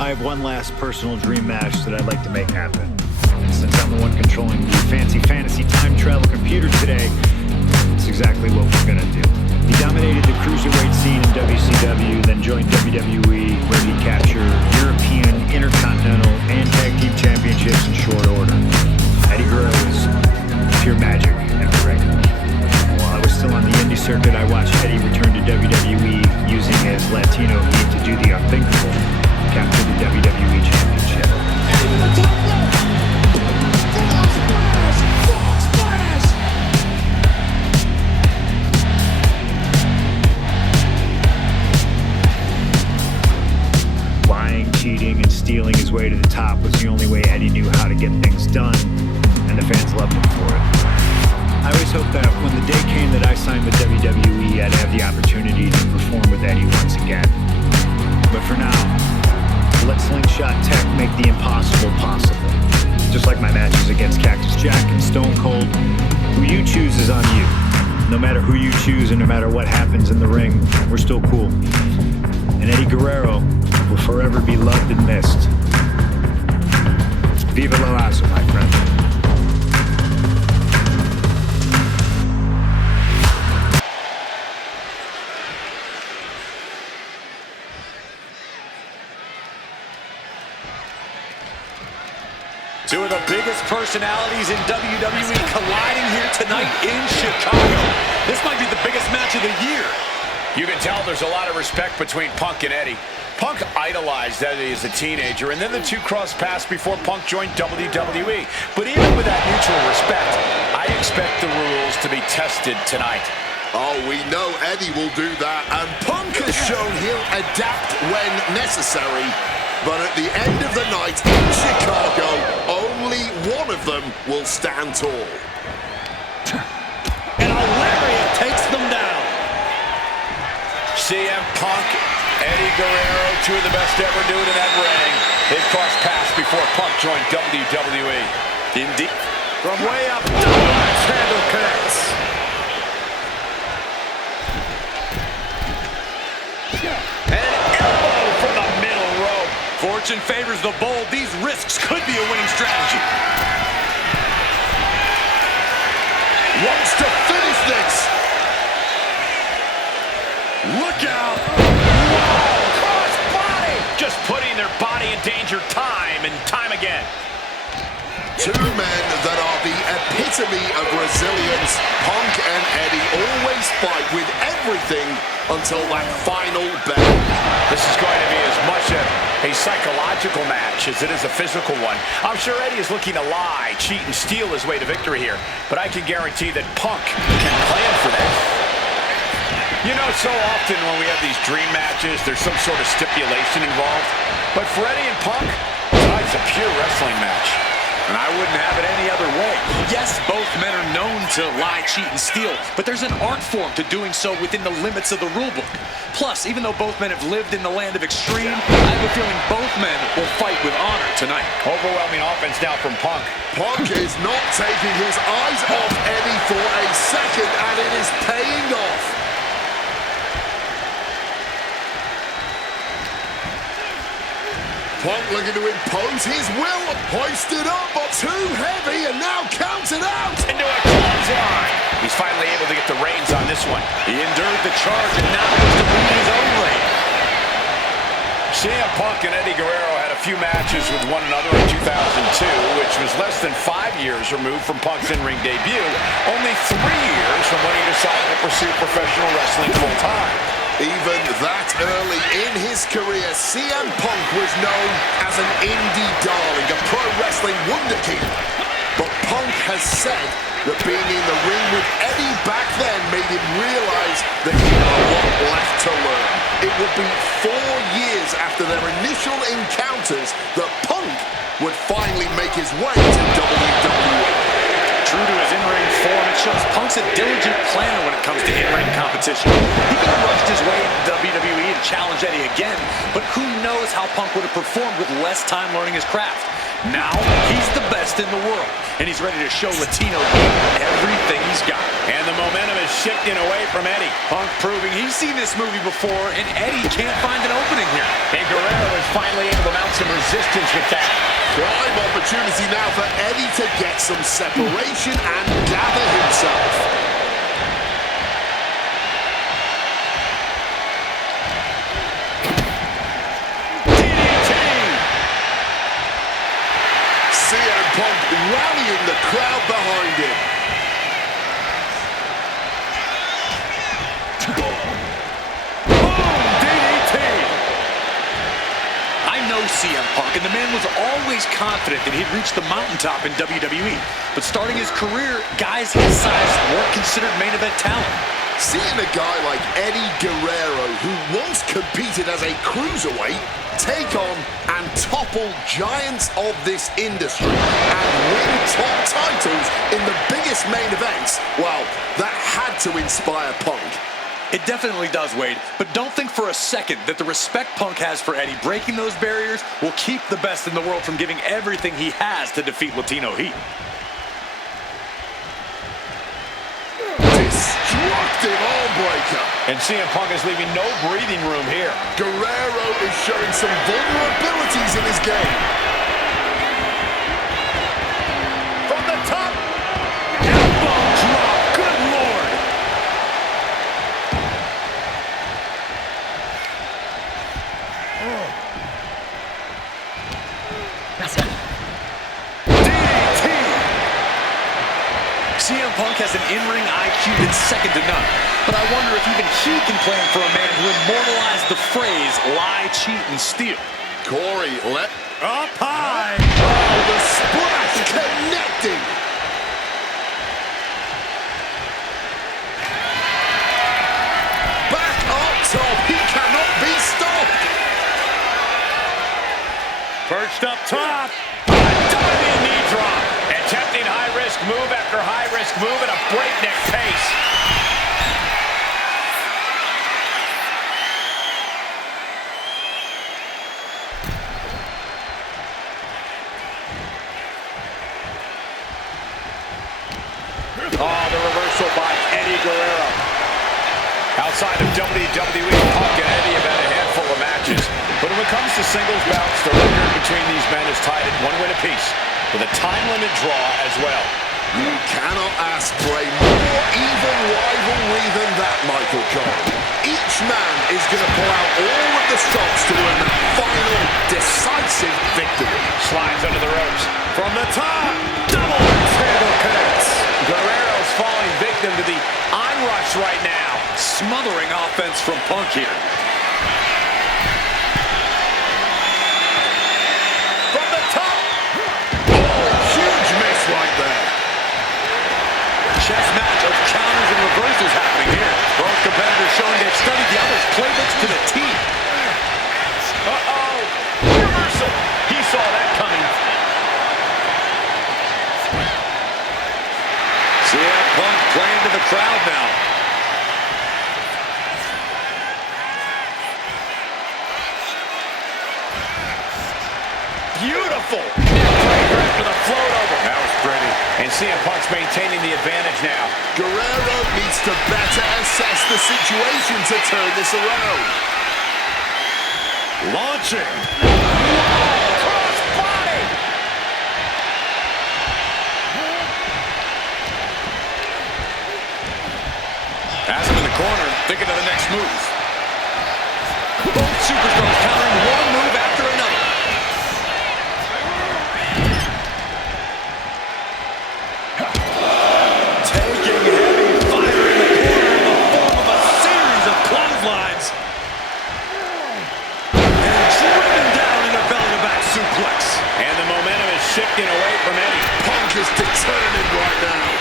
I have one last personal dream match that I'd like to make happen. And since I'm the one controlling the fantasy time travel computer today, it's exactly what we're gonna do. He dominated the cruiserweight scene in WCW, then joined WWE, where he captured European, Intercontinental, and Tag Team Championships in short order. Eddie Guerrero was pure magic in the ring. While I was still on the indie circuit, I watched Eddie return to WWE using his Latino heat to do the unthinkable, capture the WWE Championship. Lying, cheating, and stealing his way to the top was the only way Eddie knew how to get things done, and the fans loved him for it. I always hoped that when the day came that I signed with WWE, I'd have the opportunity to perform with Eddie once again. But for now, let Slingshot Tech make the impossible possible. Just like my matches against Cactus Jack and Stone Cold, who you choose is on you. No matter who you choose and no matter what happens in the ring, we're still cool. And Eddie Guerrero will forever be loved and missed. Viva la raza, my friend. Two of the biggest personalities in WWE colliding here tonight in Chicago. This might be the biggest match of the year. You can tell there's a lot of respect between Punk and Eddie. Punk idolized Eddie as a teenager, and then the two crossed paths before Punk joined WWE. But even with that mutual respect, I expect the rules to be tested tonight. Oh, we know Eddie will do that, and Punk has shown he'll adapt when necessary. But at the end of the night in Chicago, only one of them will stand tall. And a lariat takes them down. CM Punk, Eddie Guerrero, two of the best to ever do it in that ring. They've crossed paths before Punk joined WWE. Indeed. From way up, double axe handle connects. And an elbow from the middle rope. Fortune favors the bold. These risks could be a winning strategy. Wants to finish this. Look out. Whoa, cross body. Just putting their body in danger time and time again. Two men that are the epitome of resilience. Punk and Eddie always fight with everything until that final bell. This is going to be as much a psychological match as it is a physical one. I'm sure Eddie is looking to lie, cheat, and steal his way to victory here, but I can guarantee that Punk can plan for that. You know, so often when we have these dream matches, there's some sort of stipulation involved. But for Eddie and Punk, tonight's a pure wrestling match. And I wouldn't have it any other way. Yes, both men are known to lie, cheat, and steal, but there's an art form to doing so within the limits of the rulebook. Plus, even though both men have lived in the land of extreme, I have a feeling both men will fight with honor tonight. Overwhelming offense now from Punk. Punk is not taking his eyes off Eddie for a second, and it is paying off. Punk looking to impose his will, hoisted up, but too heavy, and now counted out. Into a clothesline. He's finally able to get the reins on this one. He endured the charge and now has to lead his own reign. CM Punk and Eddie Guerrero had a few matches with one another in 2002, which was less than 5 years removed from Punk's in-ring debut, only 3 years from when he decided to pursue professional wrestling full-time. Even that early in his career, CM Punk was known as an indie darling, a pro wrestling wunderkid. But Punk has said that being in the ring with Eddie back then made him realize that he had a lot left to learn. It would be 4 years after their initial encounters that Punk would finally make his way to WWE. True to his in-ring form, it shows Punk's a diligent planner when it comes to in-ring competition. He could have rushed his way into WWE and challenged Eddie again, but who knows how Punk would have performed with less time learning his craft. Now, he's the best in the world, and he's ready to show Latino everything he's got. And the momentum is shifting away from Eddie. Punk proving he's seen this movie before, and Eddie can't find an opening here. And Guerrero is finally able to mount some resistance with that. Prime opportunity now for Eddie to get some separation and gather himself. CM Punk rallying the crowd behind him. I know CM Punk, and the man was always confident that he'd reach the mountaintop in WWE. But starting his career, guys his size weren't considered main event talent. Seeing a guy like Eddie Guerrero, who once competed as a cruiserweight, take on and topple giants of this industry and win top titles in the biggest main events, well, that had to inspire Punk. It definitely does, Wade, but don't think for a second that the respect Punk has for Eddie breaking those barriers will keep the best in the world from giving everything he has to defeat Latino Heat. Destructive arm breaker. And CM Punk is leaving no breathing room here. Guerrero is showing some vulnerabilities in his game. From the top. Elbow drop, good lord. CM Punk has an in-ring IQ that's second to none. But I wonder if even he can plan for a man who immortalized the phrase, lie, cheat, and steal. Corey, Up high! Oh, the splash connecting! Back up top, he cannot be stopped! Perched up top. Diving knee drop. Attempting high-risk move after high-risk move at a breakneck pace. Oh, the reversal by Eddie Guerrero. Outside of WWE, Punk and Eddie have had a handful of matches. But when it comes to singles bouts, the record between these men is tied at 1 win apiece, with a time limit draw as well. You cannot ask for a more even rivalry than that, Michael Cole. Each man is going to pull out all of the stops to win that final, decisive victory. Slides under the ropes. From the top, double handle connects. Guerrero's falling victim to the onrush right now. Smothering offense from Punk here. From the top. Oh, huge miss right there. Chess match of counters and reversals happening here. Both competitors showing they've studied the other's playbooks to the T. Uh-oh. Reversal. He saw that coming. CM Punk playing to the crowd now. Beautiful. After the float over. That was pretty. And CM Punk's maintaining the advantage now. Guerrero needs to better assess the situation to turn this around. Launching. Cross body. Has him in the corner, thinking of the next move. Both superstars countering one move after another. Taking heavy fire in the corner in the form of a series of clotheslines. And driven down in a belly-to-back suplex. And the momentum is shifting away from Eddie. Punk is determined right now.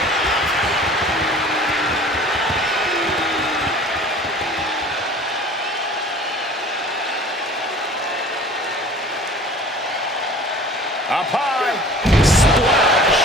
Up high. Splash.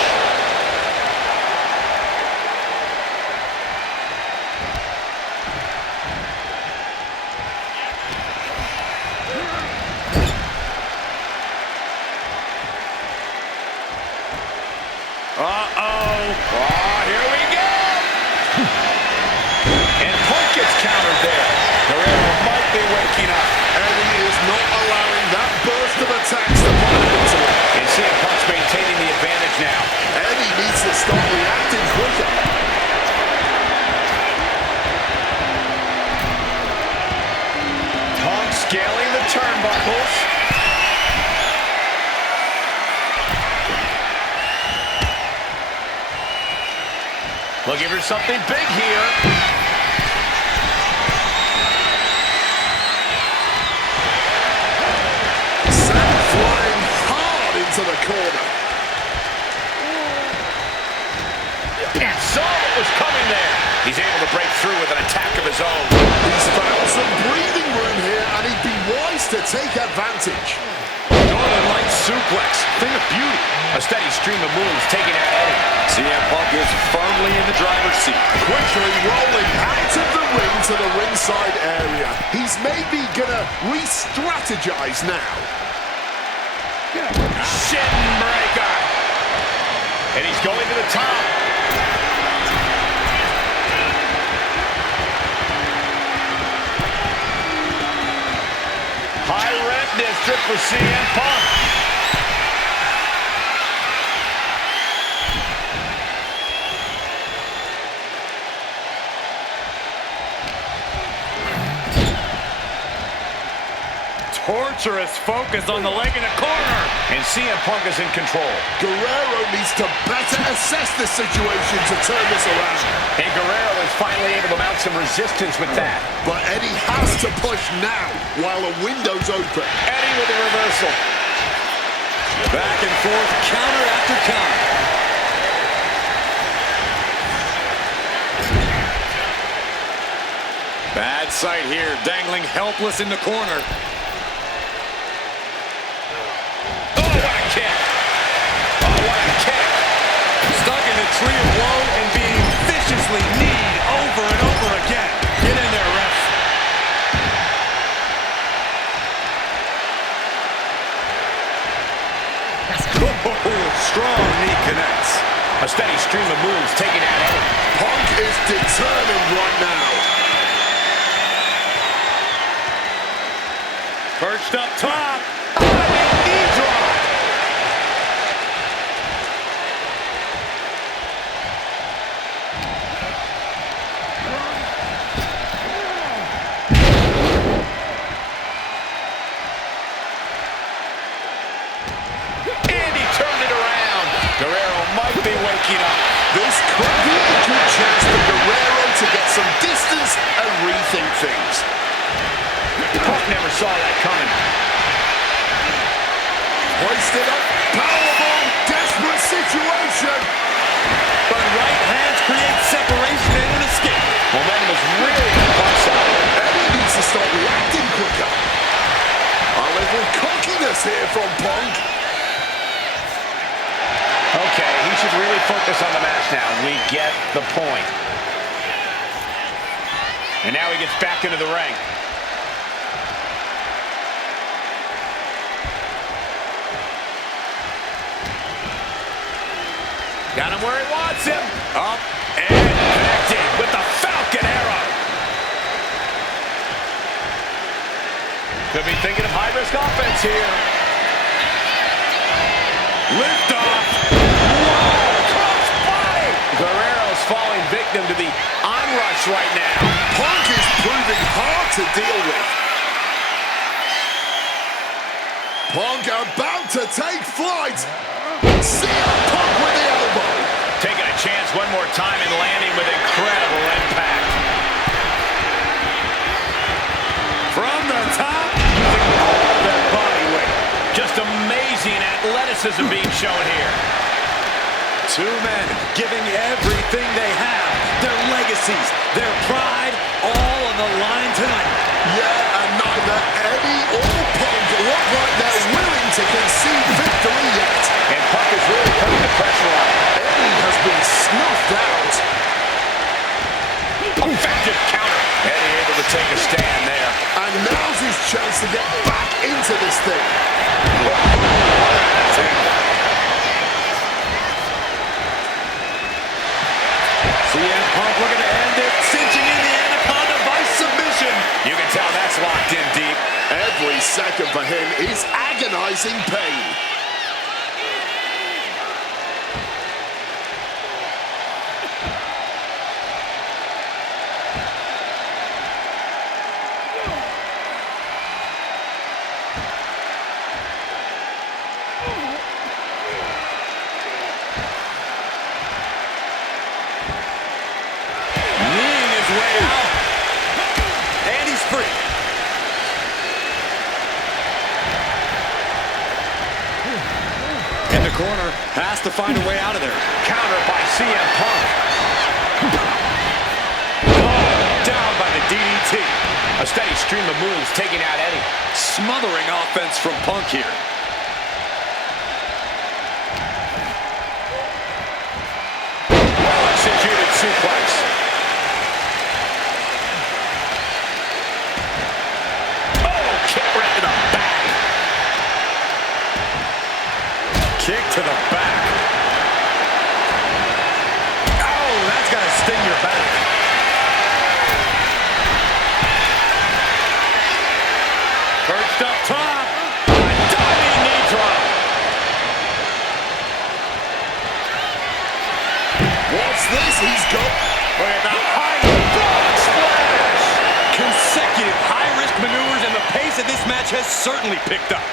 Looking for something big here. Sent flying hard into the corner. And saw what was coming there. He's able to break through with an attack of his own. He's found some breathing room here, and he'd be wise to take advantage. Northern Light suplex. Thing of beauty. A steady stream of moves taking out Eddie. CM Punk is firmly in the driver's seat. Quickly rolling out of the ring to the ringside area. He's maybe gonna re-strategize now. Shin breaker. And he's going to the top. High rent district for CM Punk. Torturous focus on the leg in the corner. And CM Punk is in control. Guerrero needs to better assess the situation to turn this around. And Guerrero is finally able to mount some resistance with that. But Eddie has to push now while the window's open. Eddie with a reversal. Back and forth, counter after counter. Bad sight here, dangling helpless in the corner. Tree of woe and being viciously kneed over and over again. Get in there, ref. Strong knee connects. A steady stream of moves taking out Eddie. Punk is determined right now. Perched up top. Knee drop. This could be a good chance for Guerrero to get some distance and rethink things. Punk never saw that coming. Hoisted up, powerbomb, desperate situation. But right hands create separation and an escape. Momentum is really on Punk's side. Eddie needs to start reacting quicker. A little cockiness here from Punk. Okay, he should really focus on the match now. We get the point. And now he gets back into the ring. Got him where he wants him. Up and connected with the Falcon Arrow. Could be thinking of high-risk offense here. Lift off. Guerrero's falling victim to the onrush right now. Punk is proving hard to deal with. Punk about to take flight. CM Punk with the elbow. Taking a chance one more time and landing with incredible impact. From the top, using all their body weight. Just amazing athleticism being shown here. Two men giving everything they have, their legacies, their pride, all on the line tonight. Yeah, and neither Eddie or Punk look like they're willing to concede victory yet. And Punk is really putting the pressure on. Eddie has been snuffed out. Effective counter. Eddie able to take a stand there. And now's his chance to get back into this thing. CM Punk looking to end it, cinching in the Anaconda Vice submission. You can tell that's locked in deep. Every second for him is agonizing pain. corner. Has to find a way out of there. Counter by CM Punk. Down by the DDT. A steady stream of moves taking out Eddie. Smothering offense from Punk here. Well-executed suplex. Oh, kick right to the back. Kick to the back. Oh, that's got to sting your back. Perched up top. Diving knee drop. What's this? He's got... Look at the high frog splash. Consecutive high-risk maneuvers, and the pace of this match has certainly picked up.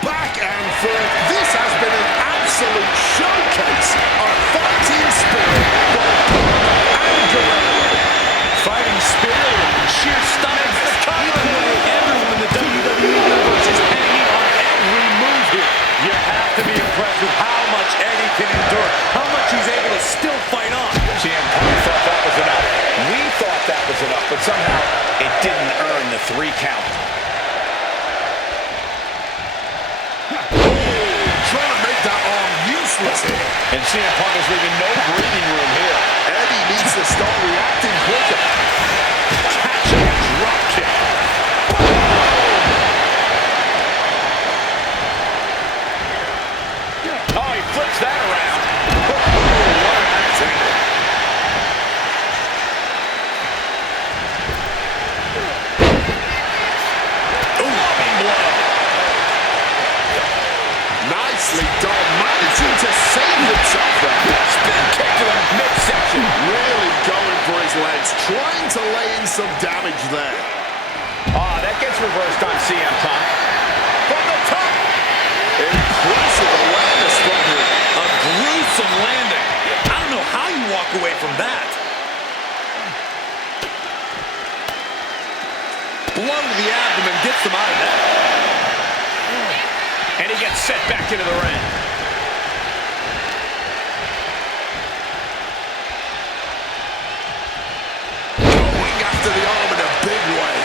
Back and forth. This has been an absolute showcase of fighting spirit, both Punk and Guerrero. Fighting spirit and sheer stomach. Even though everyone in the WWE Universe is hanging on every move here. You have to be impressed with how much Eddie can endure, how much he's able to still fight on. CM Punk thought that was enough. We thought that was enough, but somehow it didn't earn the 3 count. Trying to make that arm useless here. And CM Punk is leaving no breathing room here. Eddie needs to start reacting quicker. Catching a drop kick. Oh, he flips that around. What an accident. Loving blow. Nicely done, managing to save himself there. Spin kick to the midsection. Really going for his legs, trying to lay in some damage there. Ah, that gets reversed on CM Punk. From the top. Impressive awareness from him. A gruesome landing. I don't know how you walk away from that. Blow to the abdomen gets them out of that. And he gets set back into the ring. Going after the arm in a big way.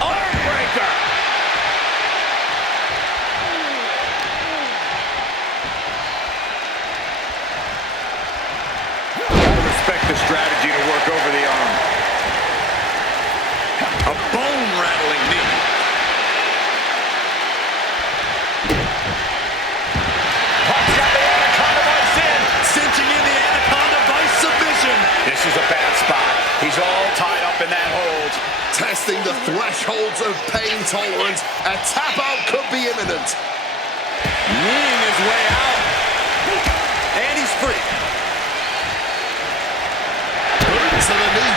Armbreaker. Gotta respect the strategy to work over the arm. A bone-rattling knee. Punk's got the Anaconda Vice in. Cinching in the Anaconda Vice submission. This is a bad spot. He's all tied up in that hold. Testing the thresholds of pain tolerance. A tap out could be imminent. Kneeing his way out. And he's free. Boot to the knee